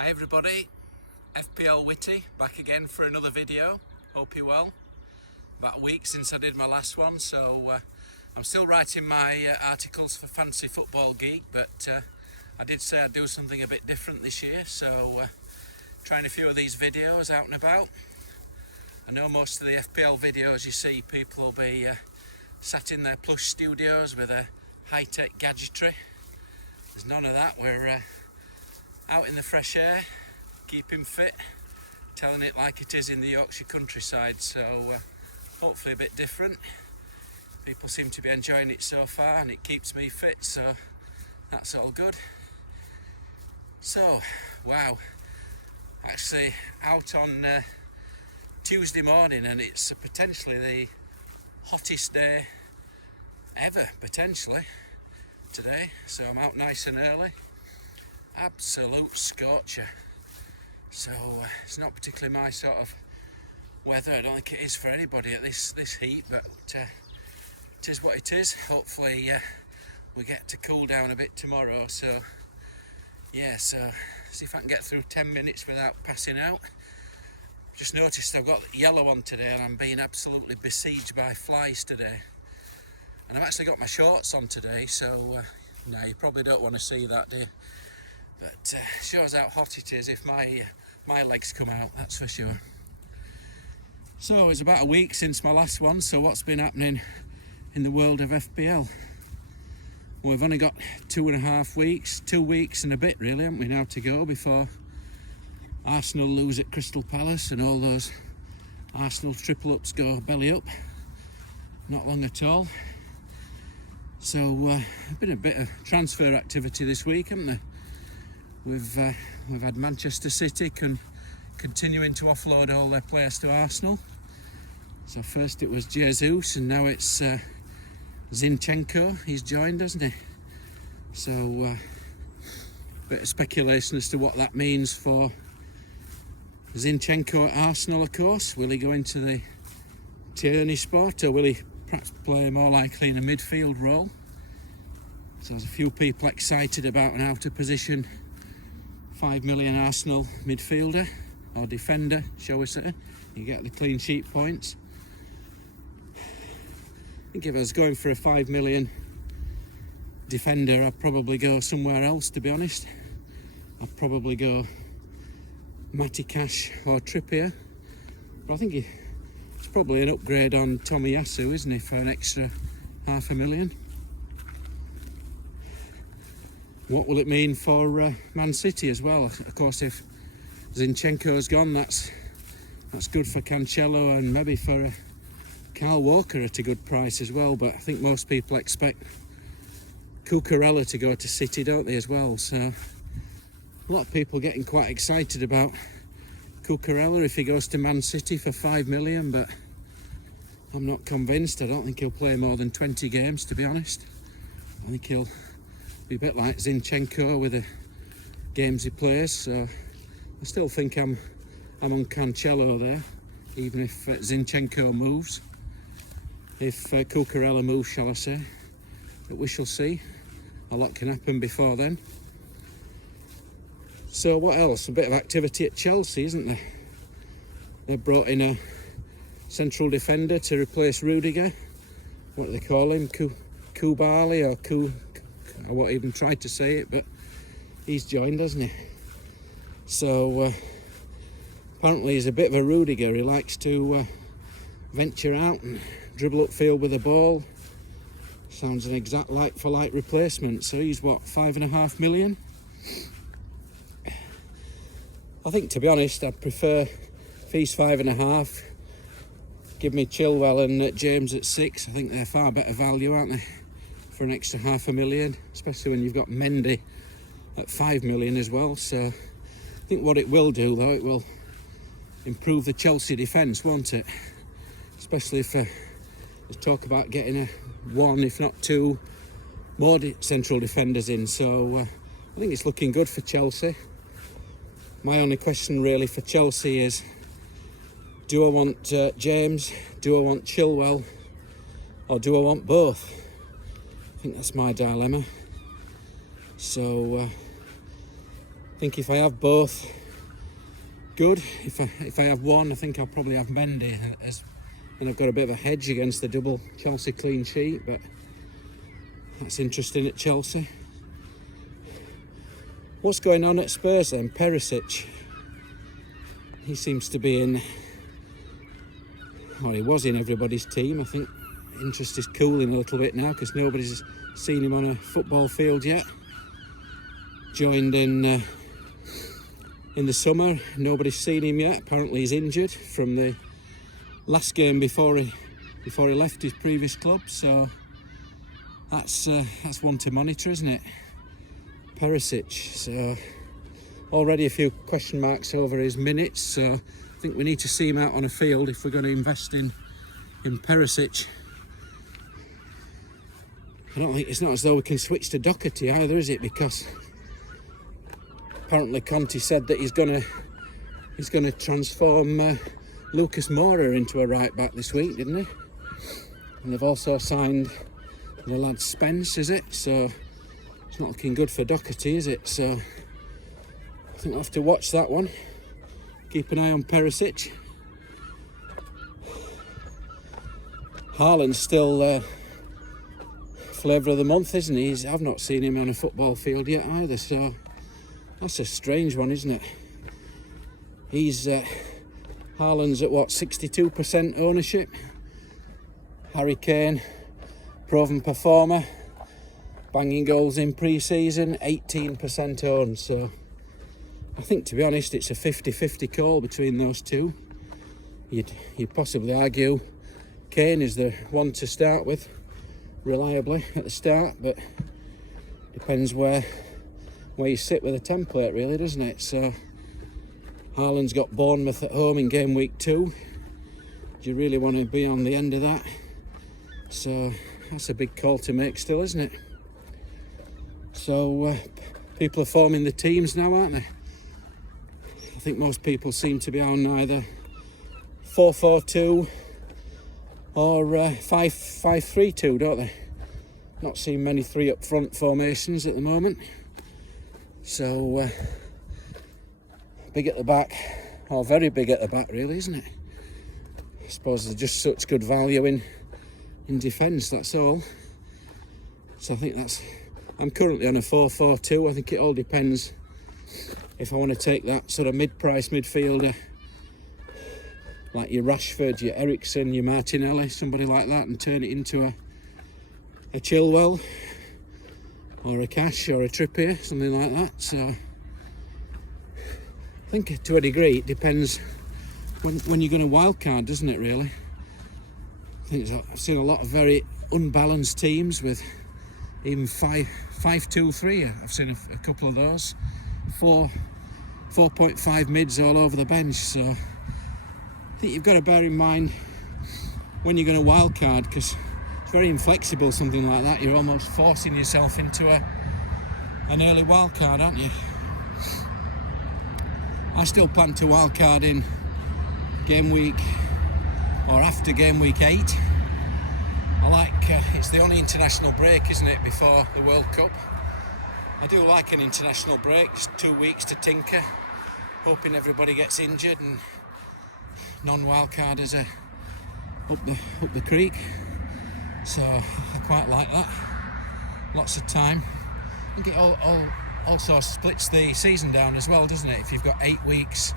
Hi everybody, FPL Witty back again for another video. Hope you're well. About a week since I did my last one, so I'm still writing my articles for Fantasy Football Geek, but I did say I'd do something a bit different this year, so trying a few of these videos out and about. I know most of the FPL videos you see, people will be sat in their plush studios with a high-tech gadgetry. There's none of that. We're out in the fresh air, keeping fit, telling it like it is in the Yorkshire countryside, so hopefully a bit different. People seem to be enjoying it so far and it keeps me fit, so that's all good. So, wow, actually out on Tuesday morning, and it's potentially the hottest day ever, potentially, today, so I'm out nice and early. Absolute scorcher. So it's not particularly my sort of weather. I don't think it is for anybody at this heat, but it is what it is. Hopefully we get to cool down a bit tomorrow. So yeah, so see if I can get through 10 minutes without passing out. Just noticed I've got yellow on today and I'm being absolutely besieged by flies today. And I've actually got my shorts on today, so no, you probably don't want to see that, do you? But shows how hot it is if my legs come out, that's for sure. So it's about a week since my last one, so what's been happening in the world of FPL? Well, we've only got 2.5 weeks, 2 weeks and a bit really, haven't we, now to go before Arsenal lose at Crystal Palace and all those Arsenal triple ups go belly up. Not long at all. So been a bit of transfer activity this week, haven't there? We've had Manchester City continuing to offload all their players to Arsenal. So first it was Jesus and now it's Zinchenko. He's joined, hasn't he? So a bit of speculation as to what that means for Zinchenko at Arsenal, of course. Will he go into the Tierney spot, or will he perhaps play more likely in a midfield role? So there's a few people excited about an out of position 5 million Arsenal midfielder or defender, shall we say. You get the clean sheet points. I think if I was going for a 5 million defender, I'd probably go somewhere else, to be honest. I'd probably go Matty Cash or Trippier. But I think it's probably an upgrade on Tomiyasu, isn't he, for an extra $500,000. What will it mean for Man City as well? Of course, if Zinchenko's gone, that's good for Cancelo and maybe for Kyle Walker at a good price as well. But I think most people expect Cucurella to go to City, don't they, as well? So a lot of people getting quite excited about Cucurella if he goes to Man City for 5 million, but I'm not convinced. I don't think he'll play more than 20 games, to be honest. I think he'll be a bit like Zinchenko with the games he plays, so I still think I'm on Cancelo there, even if Zinchenko moves. If Cucurella moves, shall I say. But we shall see. A lot can happen before then. So what else? A bit of activity at Chelsea, isn't there? They brought in a central defender to replace Rudiger. What do they call him? Koulibaly or I won't even try to say it, but he's joined, hasn't he? So apparently he's a bit of a Rudiger. He likes to venture out and dribble upfield with the ball. Sounds an exact like-for-like replacement. So he's what, 5.5 million? I think, to be honest, I'd prefer if he's 5.5. Give me Chilwell and James at 6. I think they're far better value, aren't they? For an extra $500,000, especially when you've got Mendy at 5 million as well. So I think what it will do, though, it will improve the Chelsea defence, won't it? Especially if there's talk about getting one, if not two, more central defenders in. So I think it's looking good for Chelsea. My only question really for Chelsea is, do I want James, do I want Chilwell, or do I want both? I think that's my dilemma. So think if I have both, good. If I have one, I think I'll probably have Mendy, and I've got a bit of a hedge against the double Chelsea clean sheet, but that's interesting at Chelsea. What's going on at Spurs then? Perisic, he seems to be in, or he was in everybody's team. I think interest is cooling a little bit now because nobody's seen him on a football field yet. Joined in the summer, nobody's seen him yet. Apparently he's injured from the last game before he left his previous club, so that's one to monitor, isn't it? Perisic, so already a few question marks over his minutes, so I think we need to see him out on a field if we're going to invest in Perisic. I don't think it's not as though we can switch to Doherty either, is it? Because apparently Conte said that he's going to transform Lucas Moura into a right back this week, didn't he? And they've also signed the lad Spence, is it? So it's not looking good for Doherty, is it? So I think I'll have to watch that one. Keep an eye on Perisic. Haaland's still flavour of the month, isn't he? I've not seen him on a football field yet either, so that's a strange one, isn't it? He's Haaland's at what, 62% ownership? Harry Kane, proven performer, banging goals in pre-season, 18% owned. So I think, to be honest, it's a 50-50 call between those two. You'd possibly argue Kane is the one to start with, reliably at the start, but depends where you sit with a template, really, doesn't it? So Haaland's got Bournemouth at home in game week 2. Do you really want to be on the end of that? So that's a big call to make still, isn't it? So people are forming the teams now, aren't they? I think most people seem to be on either 4-4-2 or 5-3-2, don't they? Not seeing many 3 up front formations at the moment. So big at the back, or very big at the back, really, isn't it? I suppose there's just such good value in defence, that's all. So I think I'm currently on a 4-4-2. I think it all depends if I want to take that sort of mid-price midfielder, like your Rashford, your Eriksen, your Martinelli, somebody like that, and turn it into a Chilwell or a Cash or a Trippier, something like that. So I think to a degree it depends when you're going to wildcard, doesn't it, really? I think I've seen a lot of very unbalanced teams with even 5-2-3. I've seen a couple of those. 4.5 mids all over the bench. So I think you've got to bear in mind when you're going to wildcard, because it's very inflexible, something like that. You're almost forcing yourself into an early wildcard, aren't you? I still plan to wildcard in game week or after game week 8. I like it's the only international break, isn't it, before the World Cup. I do like an international break, just 2 weeks to tinker, hoping everybody gets injured and non-wildcarders are up the creek. So I quite like that. Lots of time. I think it also splits the season down as well, doesn't it? If you've got 8 weeks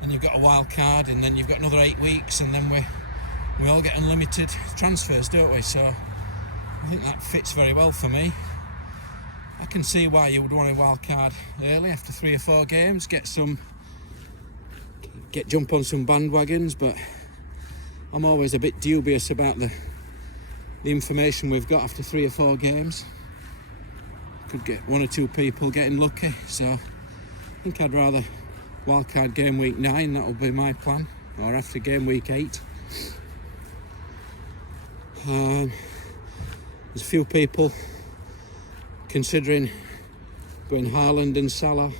and you've got a wild card, and then you've got another 8 weeks, and then we all get unlimited transfers, don't we? So I think that fits very well for me. I can see why you would want a wild card early after 3 or 4 games, get jump on some bandwagons, but I'm always a bit dubious about the information we've got after 3 or 4 games. Could get 1 or 2 people getting lucky, so I think I'd rather wildcard game week 9, that'll be my plan, or after game week 8. There's a few people considering going Haaland and Salah,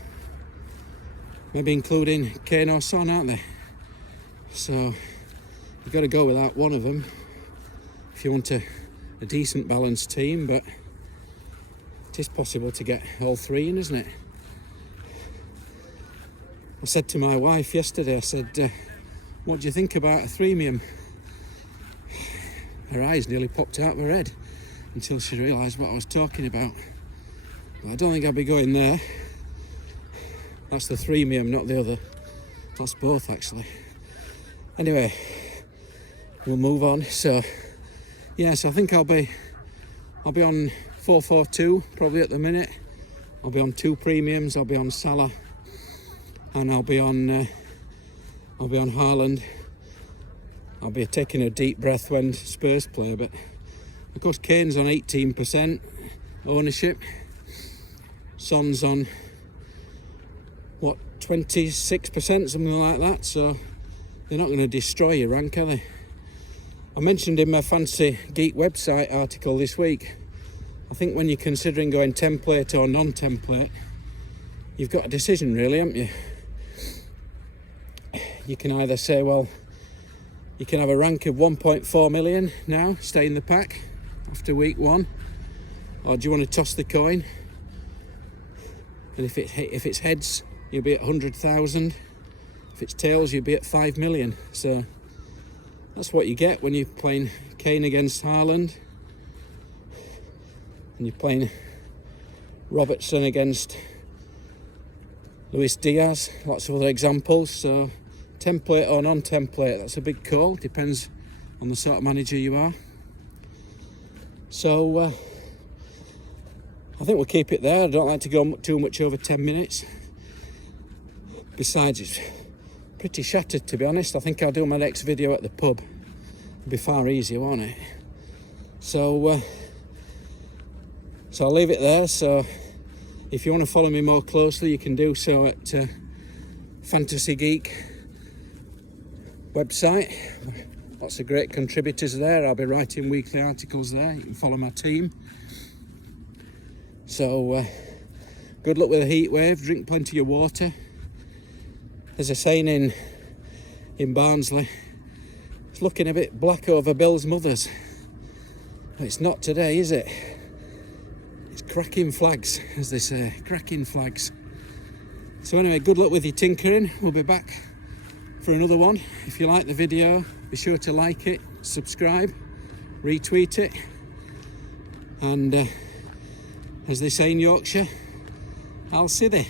maybe including Kane or Son, aren't they? So you've got to go without one of them if you want a decent balanced team, but it is possible to get all 3 in, isn't it? I said to my wife yesterday, I said, what do you think about a threemium? Her eyes nearly popped out of her head until she realised what I was talking about. But I don't think I'll be going there. That's the threemium, not the other. That's both, actually. Anyway, we'll move on. So, yes, I think I'll be on 442 probably at the minute. I'll be on 2 premiums. I'll be on Salah, and I'll be on Haaland. I'll be taking a deep breath when Spurs play, but of course Kane's on 18% ownership. Son's on 26%, something like that. So they're not going to destroy your rank, are they? I mentioned in my Fancy Geek website article this week, I think when you're considering going template or non-template, you've got a decision really, haven't you? You can either say, well, you can have a rank of 1.4 million now, stay in the pack after week 1, or do you want to toss the coin? And if it's heads, you'll be at 100,000. If it's tails, you'll be at 5 million. So that's what you get when you're playing Kane against Haaland, and you're playing Robertson against Luis Diaz. Lots of other examples. So template or non-template, that's a big call. Depends on the sort of manager you are. So I think we'll keep it there. I don't like to go too much over 10 minutes. Besides, it's pretty shattered, to be honest. I think I'll do my next video at the pub. It'll be far easier, won't it? So I'll leave it there. So if you want to follow me more closely, you can do so at Fantasy Geek website. Lots of great contributors there. I'll be writing weekly articles there. You can follow my team. So good luck with the heat wave. Drink plenty of water. There's a saying in Barnsley, it's looking a bit black over Bill's mothers. But it's not today, is it? It's cracking flags, as they say, cracking flags. So anyway, good luck with your tinkering. We'll be back for another one. If you like the video, be sure to like it, subscribe, retweet it, and as they say in Yorkshire, I'll see thee.